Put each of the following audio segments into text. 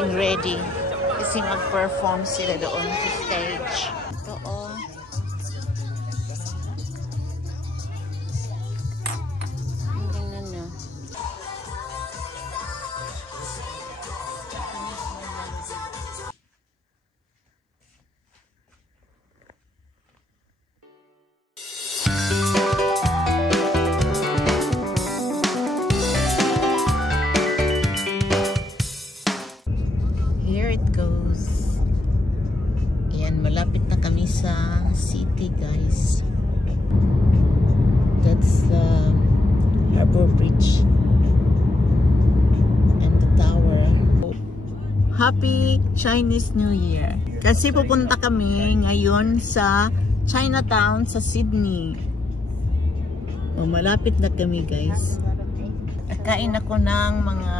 getting ready. Kasi mag-perform sila doon sa stage. Ito oh. Tingnan nyo. Malapit na kami sa city, guys. That's the Harbor Bridge and the tower. Happy Chinese New Year! Kasi pupunta kami ngayon sa Chinatown sa Sydney. Oh, malapit na kami, guys. Kain ako ng mga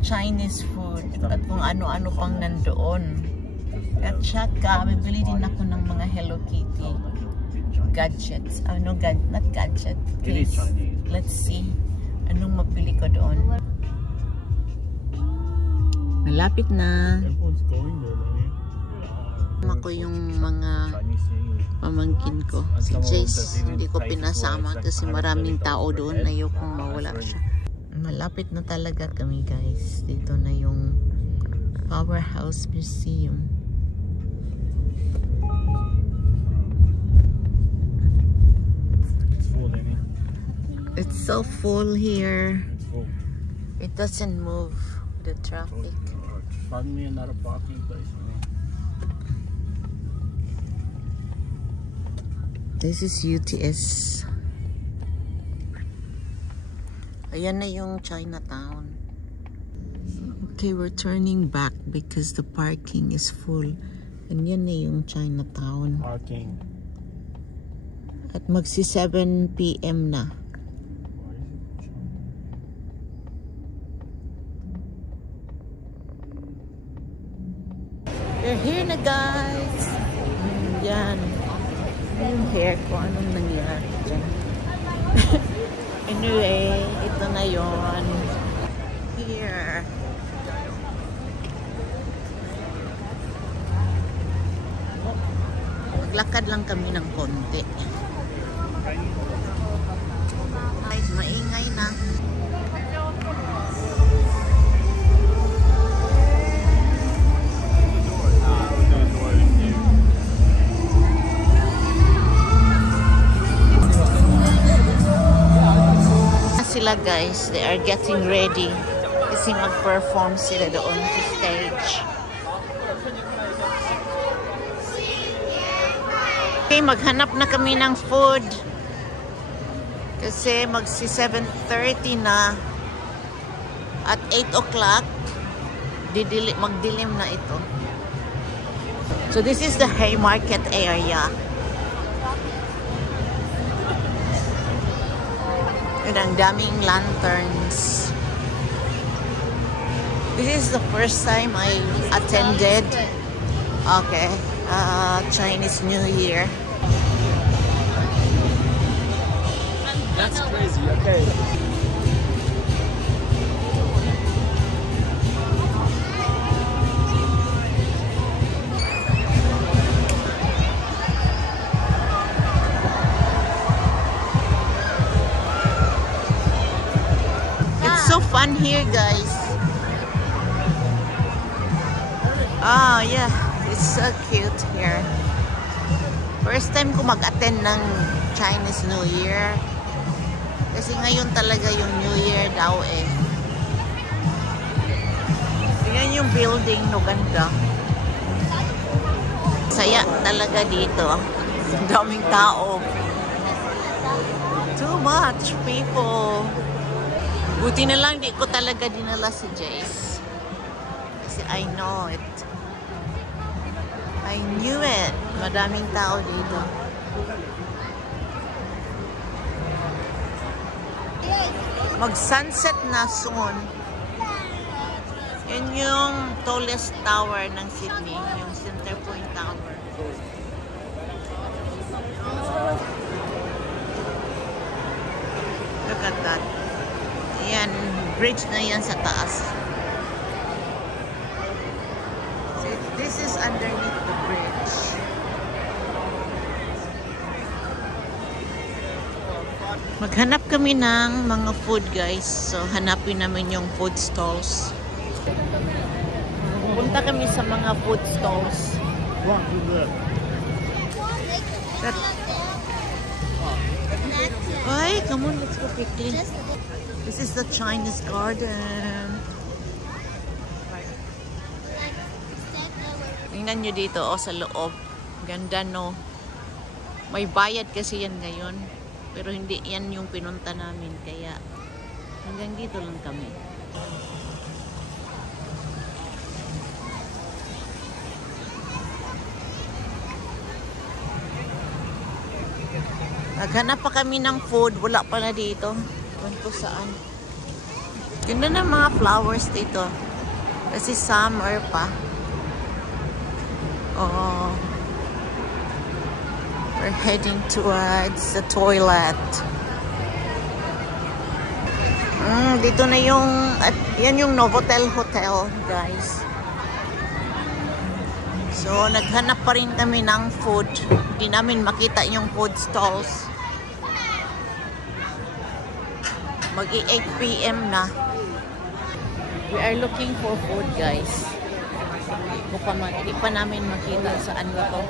Chinese food at kung ano-ano pang nandoon. At saka, bibili din ako ng mga Hello Kitty gadgets. Not gadget. Please, let's see. Anong mapili ko doon? Malapit na. Ako yung mga pamangkin ko. Si Jace, hindi ko pinasama kasi maraming tao doon. Ayokong mawala siya. Malapit na talaga kami, guys. Dito na yung Powerhouse Museum. It's so full here. It doesn't move the traffic. Find me another parking place. This is UTS. Ayan na yung Chinatown. Okay, we're turning back because the parking is full. And yan na yung Chinatown. Parking. At magsi 7 PM na. We're here na, guys. Yan. Yung hair ko, anong nangyari dyan. Anyway, ito na yon. Here. Maglakad lang kami ng konti. Guys, maingay na. Sila, guys, they are getting ready kasi mag-perform sila doon sa stage. Okay, maghanap na kami ng food kasi magsi 7:30 na at 8 o'clock magdilim na ito. So this is the Haymarket area. And ang daming lanterns. This is the first time I attended Chinese New Year. That's crazy, okay. So fun here, guys. Oh yeah, it's so cute here. First time ko mag-attend ng Chinese New Year kasi ngayon talaga yung New Year daw eh. Tingnan yung building, no, ganda. Saya talaga dito. Daming tao. Too much people. Buti na lang di ko talaga dinala si Jace. Kasi I know it. I knew it. Madaming tao dito. Mag-sunset na soon. Yan yung tallest tower ng Sydney. Yung Center Point Tower. Look at that. Yan, bridge na yan sa taas. is underneath the bridge. Maghanap kami ng mga food, guys. So, hanapin namin yung food stalls. Punta kami sa mga food stalls. Ay, come on, let's go quickly. This is the Chinese garden. Tingnan nyo dito, oh, sa loob. Ganda, no? May bayad kasi yan ngayon. Pero hindi yan yung pinunta namin. Kaya hanggang dito lang kami. Naghanap pa kami ng food. Wala pala dito. Kung po saan. Ganda ng mga flowers dito. Kasi summer pa. Oh. We're heading towards the toilet. Dito na yung, at yan yung Novotel Hotel, guys. So, naghanap pa rin kami ng food. Hindi namin makita yung food stalls. Mag-8 PM na. We are looking for food, guys. Hindi pa namin makita saan ba to.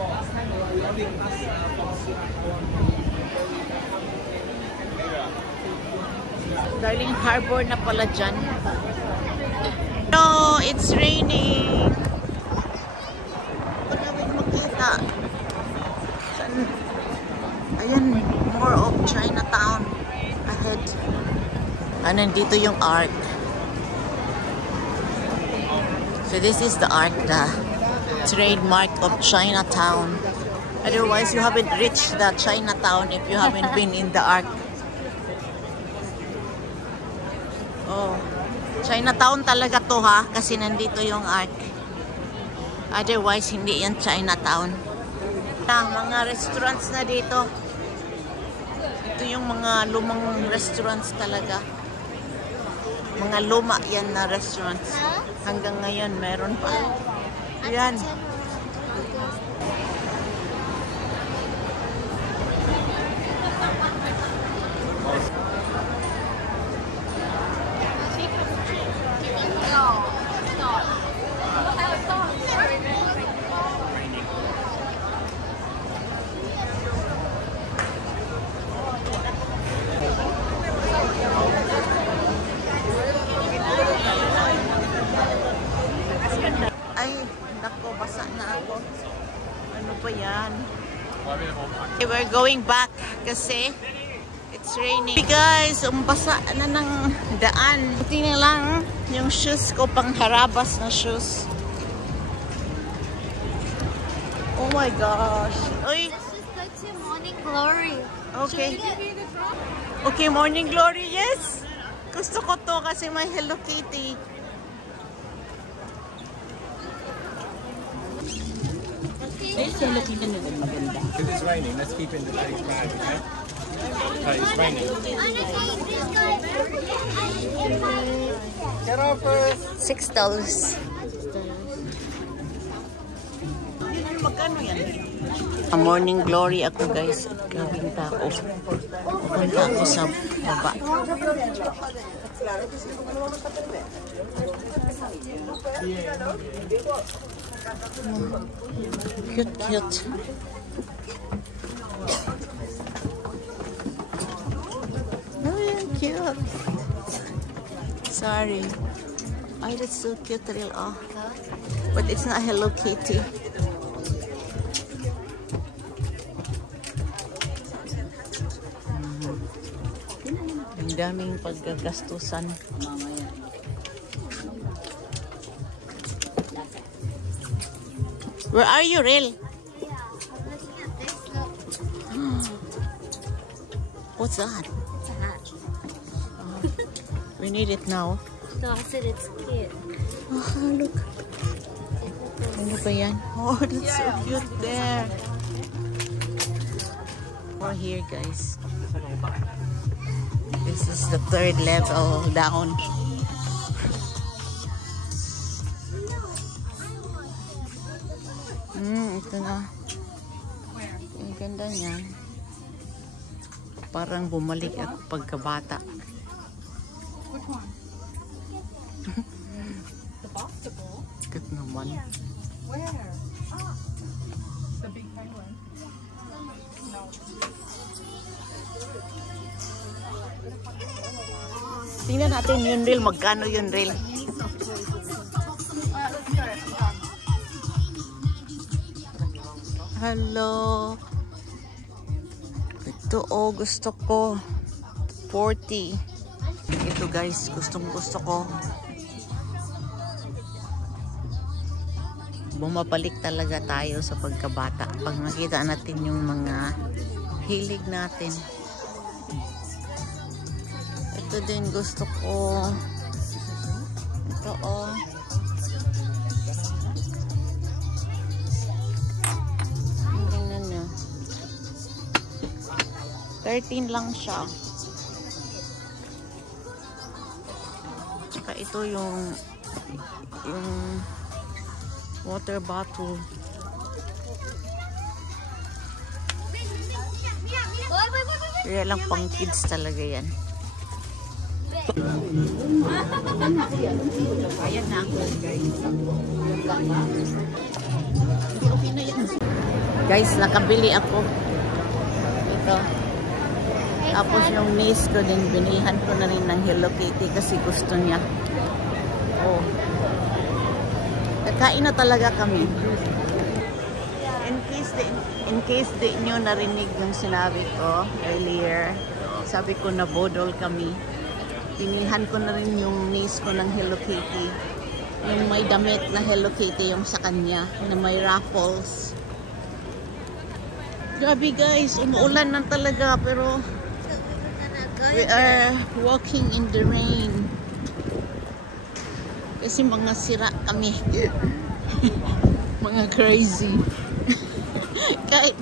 Darling Harbor na pala dyan. No, it's raining. Hindi pa namin makita. Ayan, more of Chinatown ahead. Nandito yung Arc. So this is the Arc, the trademark of Chinatown. Otherwise, you haven't reached the Chinatown if you haven't been in the Arc. Oh, Chinatown talaga to, ha? Kasi nandito yung Arc. Otherwise, hindi yan Chinatown. Mga restaurants na dito. Ito yung mga lumang restaurants talaga. Mga luma yan na restaurants. Hanggang ngayon, meron pa. Ayan. Ay, nako, basa na ako. Ano ba yan? Okay, we're going back kasi it's raining. Hey guys, umbasa na ng daan. Buti na lang yung shoes ko, pang harabas na shoes. Oh my gosh. Uy. Let's just go to Morning Glory. Okay. Okay, Morning Glory, yes. Gusto ko to kasi may Hello Kitty. If it's raining, let's keep it in the 35, okay? It's raining. Get off us! $6. Magkano yan? Morning Glory ako, guys. Gabinta ako. Pupunta ako sa baba. Cute, cute. Oh, yeah, cute. Sorry. Oh, that's so cute, real. Oh. But it's not Hello Kitty. Ang daming paggagastusan. Where are you, Rel? Yeah, I'm looking at this. Look. What's that? It's a hat. We need it now. No, I said it's cute. Oh, look. Ano ba yan? Oh, that's so cute there. We're here, guys. This is the 3rd level down. Ito na. Ang ganda niya. Parang bumalik ako pagkabata. Which one? The Boxable? Kat naman. Where? The big penguin? No. Tingnan natin yun, Ril. Magkano yun, Ril? Hello. Ito, oh, gusto ko. 40. Ito, guys. Gusto ko. Bumabalik talaga tayo sa pagkabata. Pag nakita natin yung mga hilig natin. Ito din gusto ko. Ito, oh. Tingnan nyo. 13 lang siya. Tsaka ito yung water bottle. Kaya lang pang kids talaga yan. Ayan na ako, guys. Okay na yan. Guys, nakabili ako. Ito. Tapos yung niece ko din, binihan ko na rin ng Hello Kitty kasi gusto niya. Oh. Kakain na talaga kami. In case di nyo narinig yung sinabi ko earlier, sabi ko na bodol kami. Pinilhan ko na rin yung niece ko ng Hello Kitty. Yung may damit na Hello Kitty yung sa kanya, na may raffles. Grabe guys, umuulan na talaga pero we are walking in the rain. Kasi mga sira kami. Mga crazy. Kahit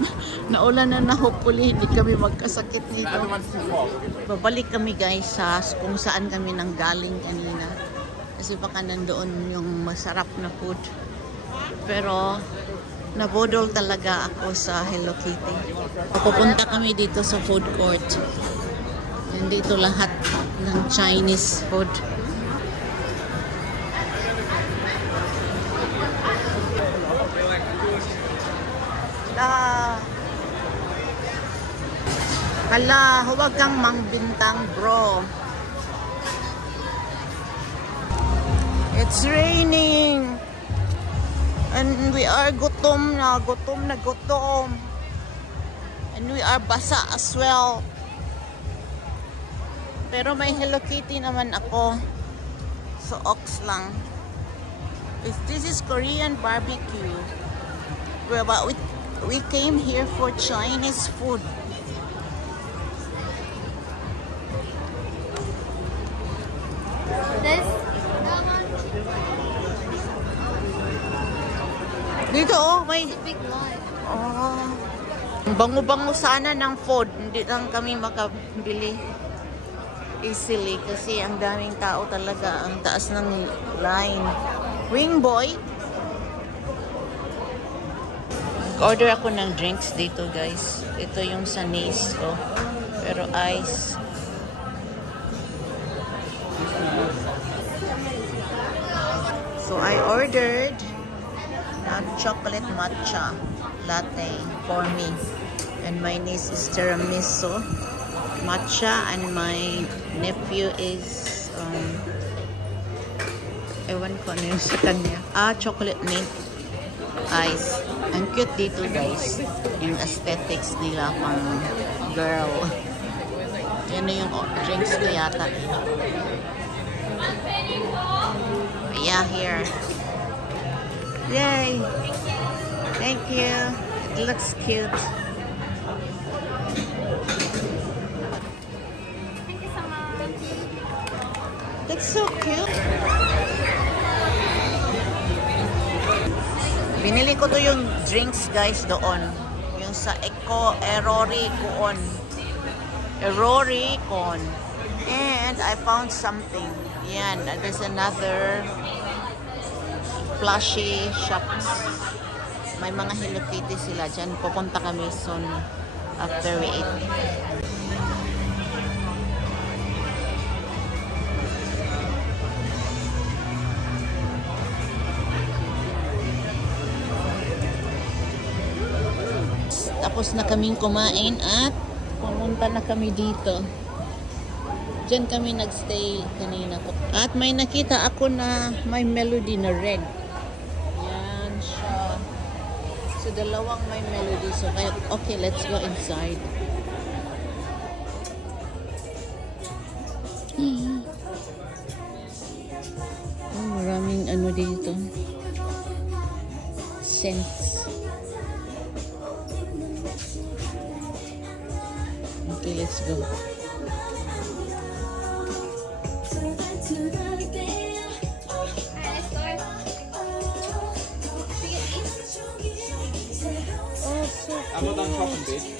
naulan na hopefully hindi kami magkasakit nito. Babalik kami guys sa kung saan kami nanggaling kanina. Kasi baka nandoon yung masarap na food. Pero nabodol talaga ako sa Hello Kitty. Pupunta kami dito sa food court. Nandito lahat ng Chinese food. Hala, huwag kang mangbintang, bro. It's raining. And we are gutom na gutom. And we are basa as well. Pero may Hello Kitty naman ako. So, ox lang. This is Korean barbecue. We came here for Chinese food. Dito oh, may Big line. oh. Bango-bango sana ng food. Hindi lang kami makabili easily kasi ang daming tao talaga. Ang taas ng line. Wing boy. Order ako ng drinks dito guys. Ito yung sa niece ko. Pero ice. So I ordered a chocolate matcha latte for me. And my niece is tiramisu matcha and my nephew is ewan ko ano yung sa kanya. Chocolate mint ice. Ang cute dito guys. Yung aesthetics nila pang girl. Yan na yung drinks ko yata. Yeah, here. Yay! Thank you. It looks cute. Thank you so much. That's so cute. Binili ko to yung drinks guys doon. Yung sa Eroricon. And I found something. Yan, there's another plushy shops. may mga Hello Kitty sila dyan. Pupunta kami soon after we eat. Tapos na kaming kumain at pumunta na kami dito. Diyan kami nagstay kanina po. At may nakita ako na may Melody na red. Yan siya. So, dalawang may Melody. So, okay, let's go inside. Oh, maraming ano dito. Scents. Okay, let's go. I'm not done shopping, bitch.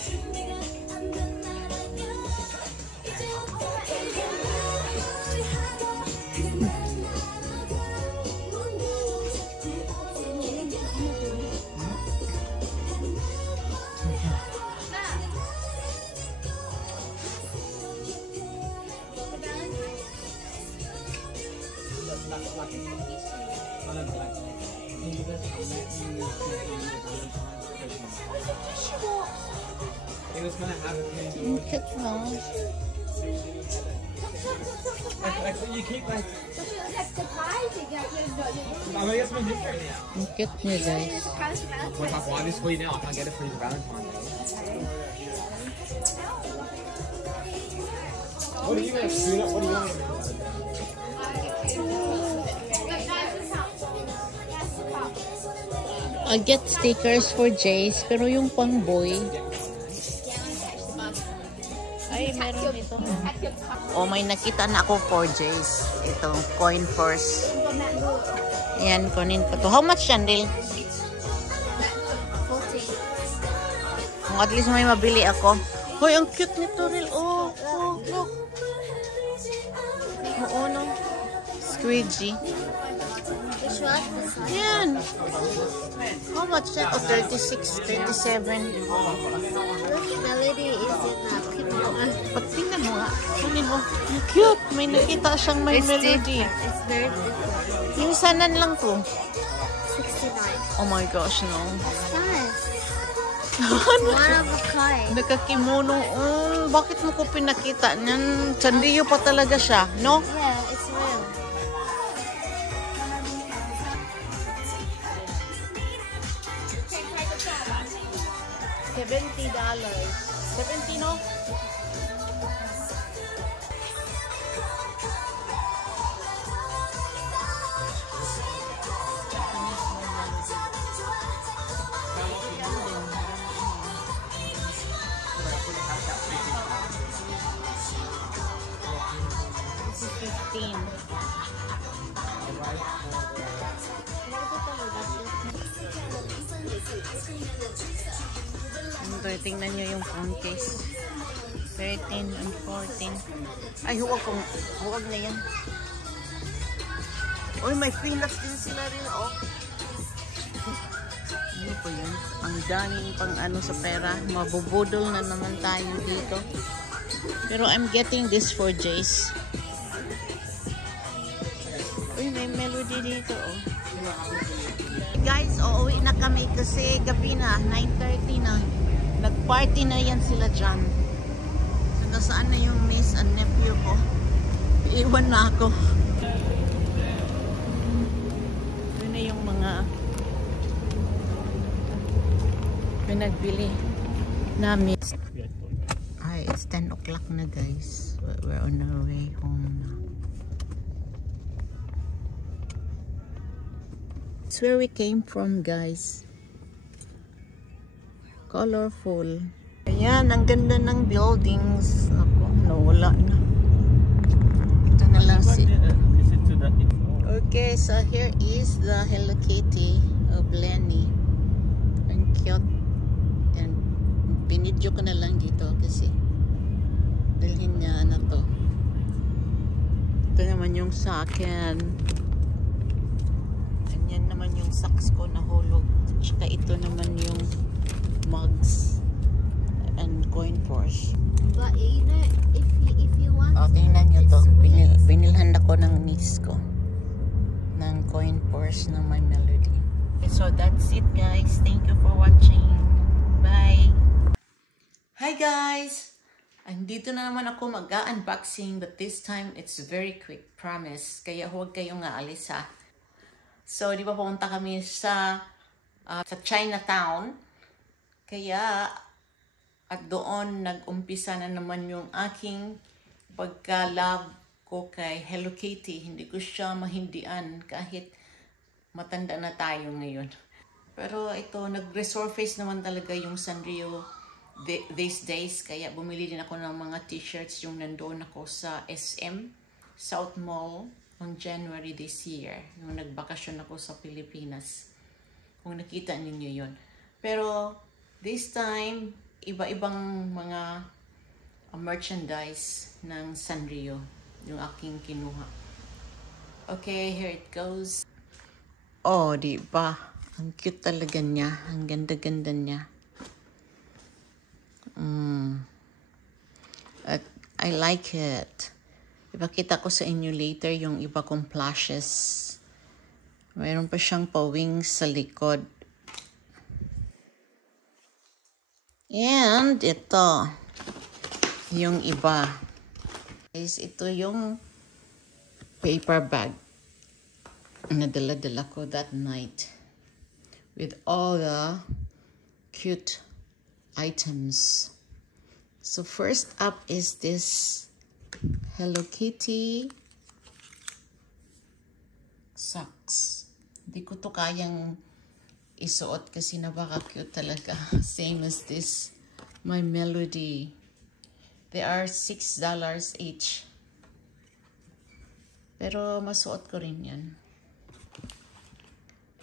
It was gonna have a thing. You keep like. I'm gonna get some gift right now. Look at me, guys. Once I buy this for you now, I can't get it for you for Valentine's Day. What do you want to do? What do you want to do? I get stickers for Jace, pero yung pang boy. Ay, meron ito. Oh, may nakita na ako for Jace. Ito, coin purse. Ayan, kunin ko to. How much, Chandil? 14. Kung at least may mabili ako. Hoy, ang cute nito, Ril. Oh, look. Oo, no. Squidgy. Which one? Yan. How much that? Oh, 36, 37. Melody is in the kimono. Patingnan mo nga. Kunin mo. Ang cute. May nakita siyang may melody. It's very different. Yung sanan lang to. 69. Oh my gosh, no. Nice. One of a kind. Nakakimono. Bakit mo ko pinakita? Nyan, sandiyo pa talaga siya, no? Yeah, it's real. $70. 70, no? This is 15. Tingnan nyo yung phone case. 13 and 14. Ay, huwag na yan. Uy, may peanuts din sila rin, oh. Ano po yun? Ang daming pang ano sa pera. Mabubudol na naman tayo dito. Pero I'm getting this for Jace. Uy, may melody dito, oh. Guys, uuwi na kami kasi gabi na, 9:30 na. Nag-party na yan sila dyan. So, nasaan na yung niece and nephew ko? Iiwan na ako. Yun na yung mga pinagbili namin. Ay, it's 10 o'clock na, guys. We're on our way home now. It's where we came from, guys. Colorful. Ayan, ang ganda ng buildings. Ako, nawala na. Ito na lang si... Okay, so here is the Hello Kitty of Lenny. Ang cute. And binidyo ko na lang dito kasi dalhin niya na to. Ito naman yung sa akin. Ganyan naman yung socks ko na hulog. Tsaka ito naman yung mugs and coin purse. But you know, if you want Oh, to tingnan nyo to. sweet, Binilhan ako ng niece ko ng coin purse ng My Melody. Okay, so that's it guys. Thank you for watching. Bye! Hi guys! Andito na naman ako mag-unboxing, but this time it's very quick, promise. Kaya huwag kayong aalis ha. So, di ba pumunta kami sa Chinatown. Kaya, at doon nag-umpisa na naman yung aking pagka-love ko kay Hello Kitty. Hindi ko siya mahindian kahit matanda na tayo ngayon. Pero ito, nag-resurface naman talaga yung Sanrio these days. Kaya bumili din ako ng mga t-shirts yung nandoon ako sa SM South Mall on January this year. Yung nagbakasyon ako sa Pilipinas. Kung nakita ninyo yun. Pero this time, iba-ibang mga merchandise ng Sanrio yung aking kinuha. Okay, here it goes. Oh, di ba? Ang cute talaga niya. Ang ganda-ganda niya. I like it. Ipakita ko sa inyo later yung iba kong plushes. Mayroon pa siyang pa-wings sa likod. And ito, yung iba. Guys, ito yung paper bag na dala-dala ko that night with all the cute items. So first up is this Hello Kitty socks. Hindi ko to kayang isuot kasi napaka-cute talaga. Same as this, My Melody. They are $6 each. Pero masuot ko rin yan.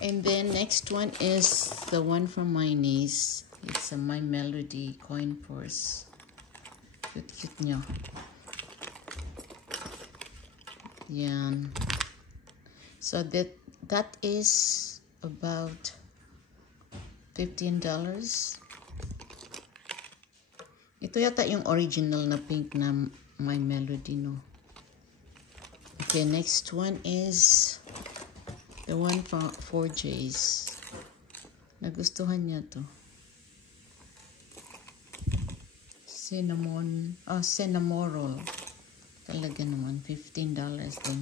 And then next one is the one from my niece. It's a My Melody coin purse. Cute nyo. Yan. So that is about $15. Ito yata yung original na pink na My Melody, no? Okay, next one is the one from 4J's. Nagustuhan niya to. Cinnamoroll. Talaga naman, $15 din.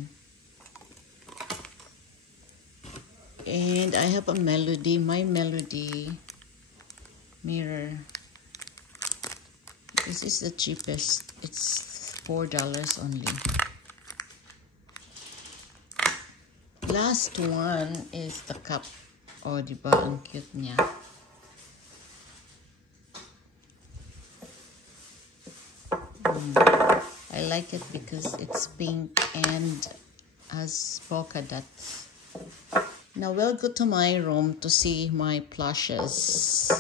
And I have a Melody, My Melody mirror. This is the cheapest. It's $4 only. Last one is the cup. Oh, diba? Ang cute niya. I like it because it's pink and has polka dots. Now we'll go to my room to see my plushes.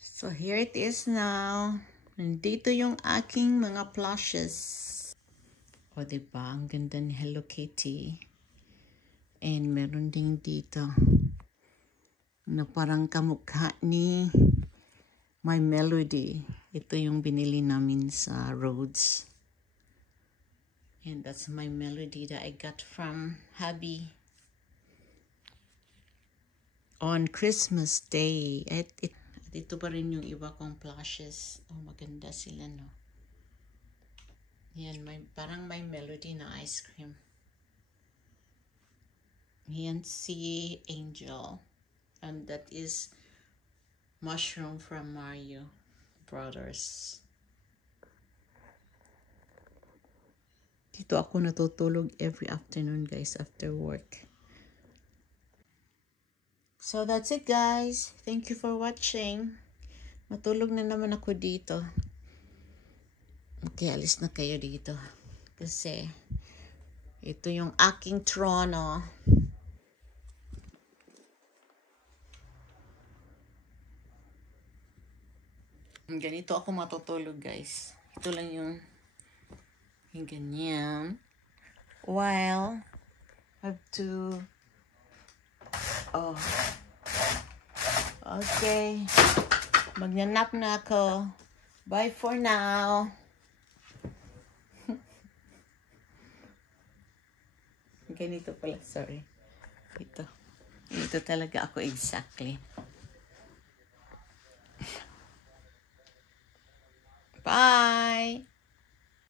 So here it is now. Nandito yung aking mga plushes. O diba, ang ganda ni Hello Kitty. And meron din dito na parang kamukha ni My Melody. Ito yung binili namin sa Rhodes. And that's My Melody that I got from hubby on Christmas Day. Ito pa rin yung iba kong plushes. Oh, maganda sila, no? Yan, parang My Melody na ice cream. Yan si Angel. And that is Mushroom from Mario Brothers. Dito ako natutulog every afternoon, guys, after work. So that's it, guys. Thank you for watching. Matulog na naman ako dito. Okay, alis na kayo dito. Kasi ito yung aking trono. Ganito ako matutulog, guys. Ito lang yung ganyan. While I have to Oh. Okay. Magnanap na ako. Bye for now. Ganito pala, sorry. Ito talaga ako exactly. Bye!